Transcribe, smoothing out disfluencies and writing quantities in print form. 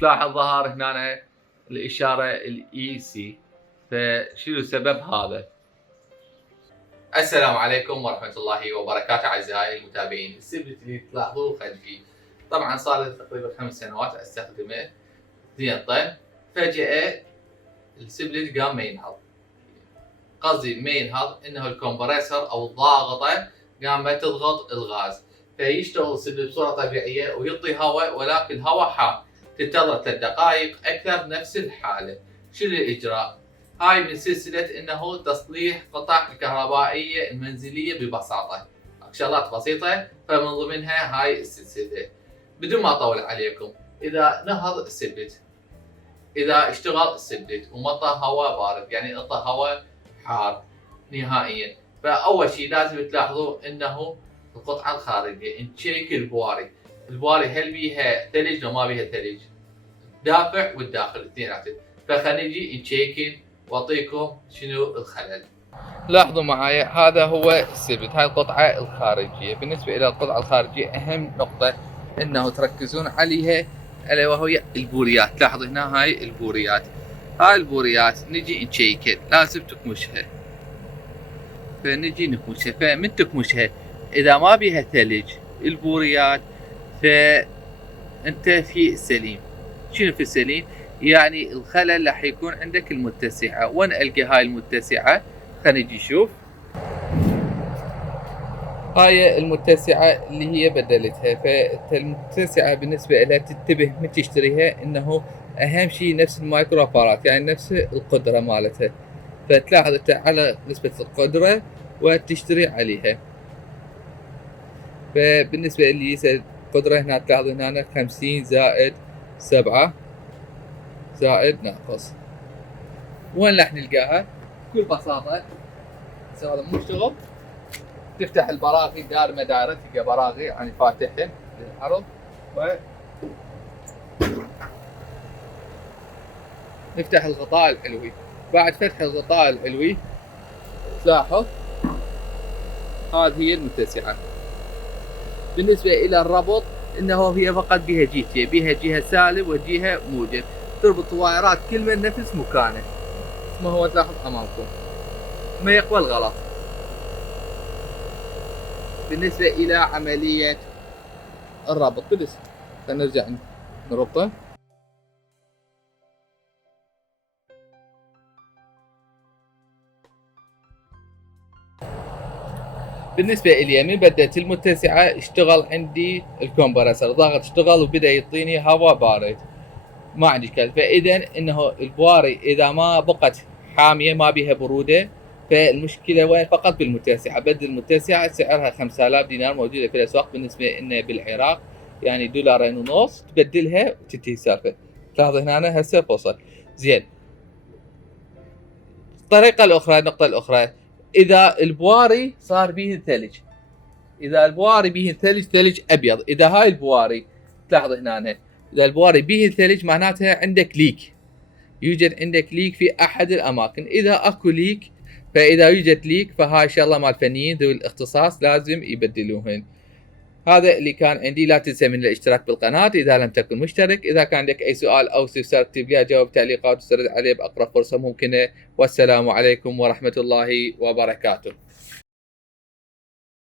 تلاحظ ظهر هنا الإشارة الإي سي، فشنو سبب هذا؟ السلام عليكم ورحمة الله وبركاته أعزائي المتابعين. السبلت اللي تلاحظوه خلفي طبعا صار لي تقريبا 5 سنوات استخدمه 2 طن. فجأة السبلت قام ما ينهض، قصدي ما ينهض انه الكمبريسر او الضاغطة قامت تضغط الغاز فيشتغل السبلت بصورة طبيعية ويعطي هواء، ولكن هواء حار. تنتظر 3 دقائق اكثر نفس الحالة. شنو الاجراء؟ هاي من سلسلة انه تصليح قطع الكهربائية المنزلية ببساطة، شغلات بسيطة، فمن ضمنها هاي السلسلة. بدون ما اطول عليكم، اذا نهض السبلت، اذا اشتغل السبلت ومطى هواء بارد يعني اعطى هواء حار نهائيا، فاول شيء لازم تلاحظوا انه القطعة الخارجية نشيك البواري هل بيها ثلج لو ما بيها ثلج، دافع والداخل اثنيناتهم. فخلينا نجي نشيكن واعطيكم شنو الخلل. لاحظوا معايا هذا هو السبلت، هاي القطعة الخارجية. بالنسبة إلى القطعة الخارجية أهم نقطة إنه تركزون عليها ألا وهي البوريات. لاحظوا هنا هاي البوريات، هاي البوريات نجي نشيكن لازم تكمشها، فنجي نكمشها. فمن تكمشها إذا ما بيها ثلج البوريات فأنت في السليم. شنو في السليم؟ يعني الخلل راح يكون عندك المتسعة. وين ألقى هاي المتسعة؟ خلينا نجي نشوف. هاي المتسعة اللي هي بدلتها، فالمتسعة بالنسبة لها تنتبه من تشتريها انه اهم شيء نفس المايكرو فارات، يعني نفس القدرة مالتها، فتلاحظ انت على نسبة القدرة وتشتري عليها. فبالنسبة لي القدرة هنا تلاحظ هنا 50 زائد 7 زائد ناقص. وين راح نلقاها؟ بكل بساطة هذا مو مشتغل، تفتح البراغي دار مدارة، تلقى براغي يعني فاتحهم للعرض، و نفتح الغطاء العلوي. بعد فتح الغطاء العلوي تلاحظ هذه هي المتسعة. بالنسبة إلى الربط انه هي فقط بها جهتين، بها جهة سالب وجهة موجب، تربط الوايرات كل من نفس مكانه ما هو تلاحظ امامكم، ما يقبل غلط. بالنسبة إلى عملية الربط بس نرجع نربطه. بالنسبة إلي من بدأت المتسعة اشتغل عندي الكمبرسر، ضغط اشتغل وبدأ يعطيني هواء بارد، ما عندي كلام. فإذا إنه البواري إذا ما بقت حامية ما بيها برودة، فالمشكلة وين؟ فقط بالمتسعة. بدل المتسعة سعرها 5000 دينار، موجودة في الأسواق بالنسبة إنه بالعراق يعني $2.50 تبدلها وتنتهي السالفة. تلاحظ هنا هسه فصل زين. الطريقة الأخرى، النقطة الأخرى، إذا البواري صار بيه ثلج، إذا البواري بيه ثلج أبيض، إذا هاي البواري تلاحظ هنا إذا البواري بيه ثلج معناتها عندك ليك، يوجد عندك ليك في أحد الأماكن. إذا أكو ليك، فإذا يوجد ليك فهاي شغلة مال فنيين ذوي الاختصاص لازم يبدلوهن. هذا اللي كان عندي. لا تنسى من الاشتراك بالقناة إذا لم تكن مشترك. إذا كان عندك أي سؤال أو استفسار اكتب لي أجاوب تعليقات وسرد عليه بأقرب فرصة ممكنة. والسلام عليكم ورحمة الله وبركاته.